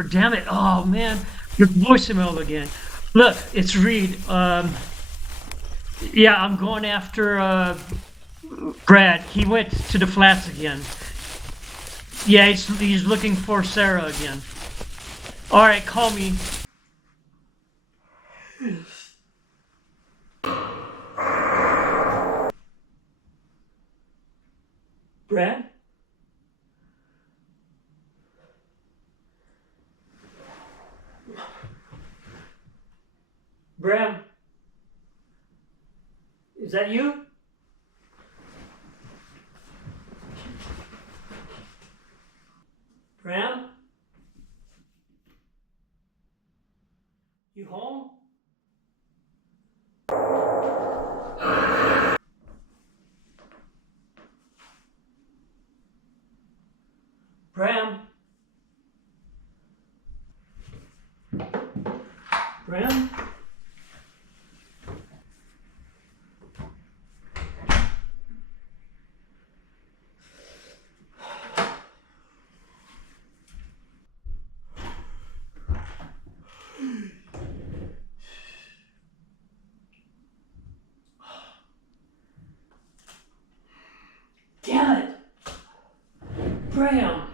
number. Damn it. Oh, man. Your voicemail again. Look, it's Reid. Yeah, I'm going after Brad. He went to the flats again. Yeah, he's looking for Sarah again. All right, call me. Brad? Bram? Is that you? Bram? You home? Bram? Bram? Damn it! Bram!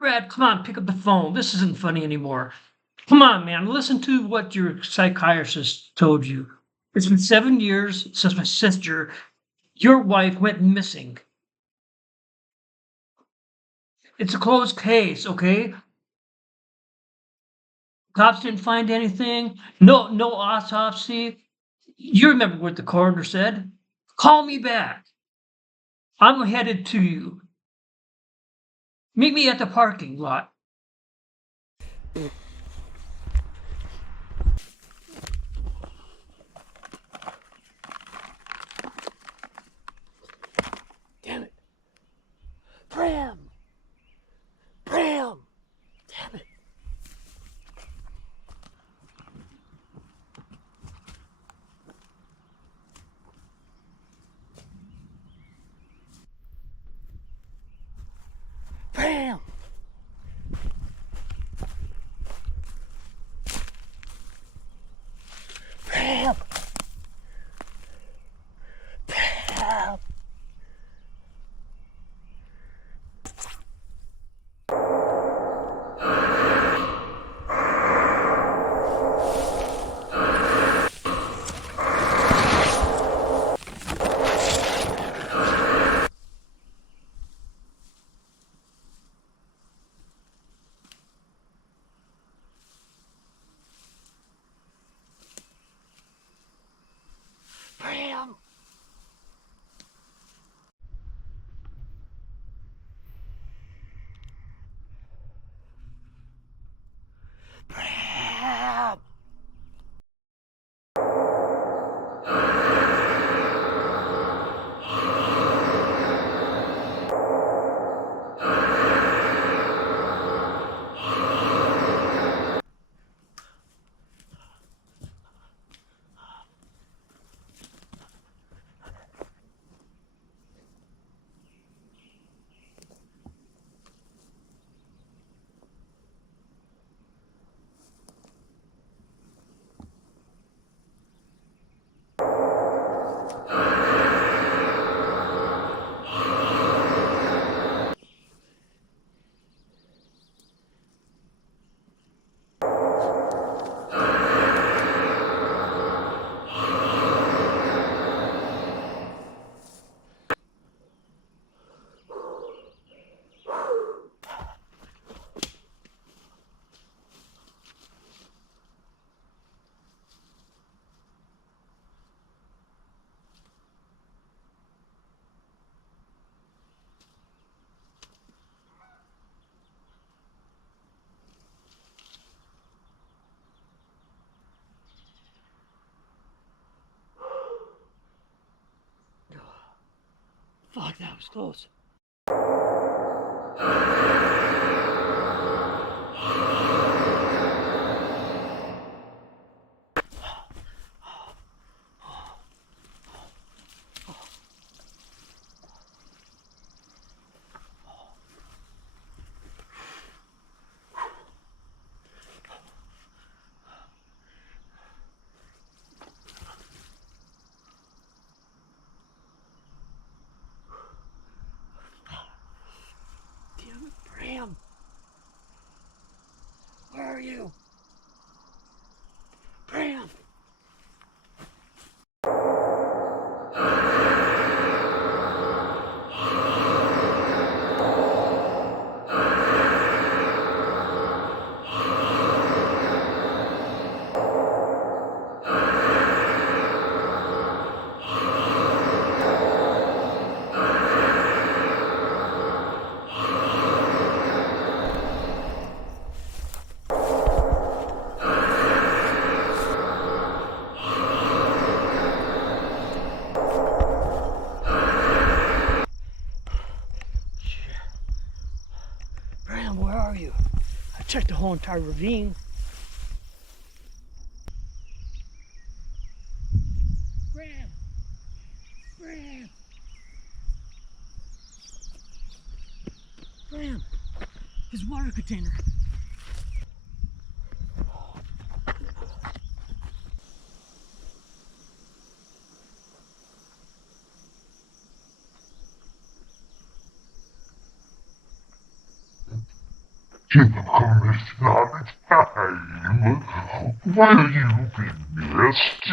Brad, come on, pick up the phone. This isn't funny anymore. Come on, man. Listen to what your psychiatrist told you. It's been 7 years since my sister, your wife, went missing. It's a closed case, okay? Cops didn't find anything. No autopsy. You remember what the coroner said. Call me back. I'm headed to you. Meet me at the parking lot. Damn it. Bram! Bram! Damn it. Bram! Bram! Bram! Fuck, that was close. Damn it, Bram. Where are you? Bram! Bram, where are you? I checked the whole entire ravine. Bram! Bram! Bram! His water container. Come is not time. Will you be missed?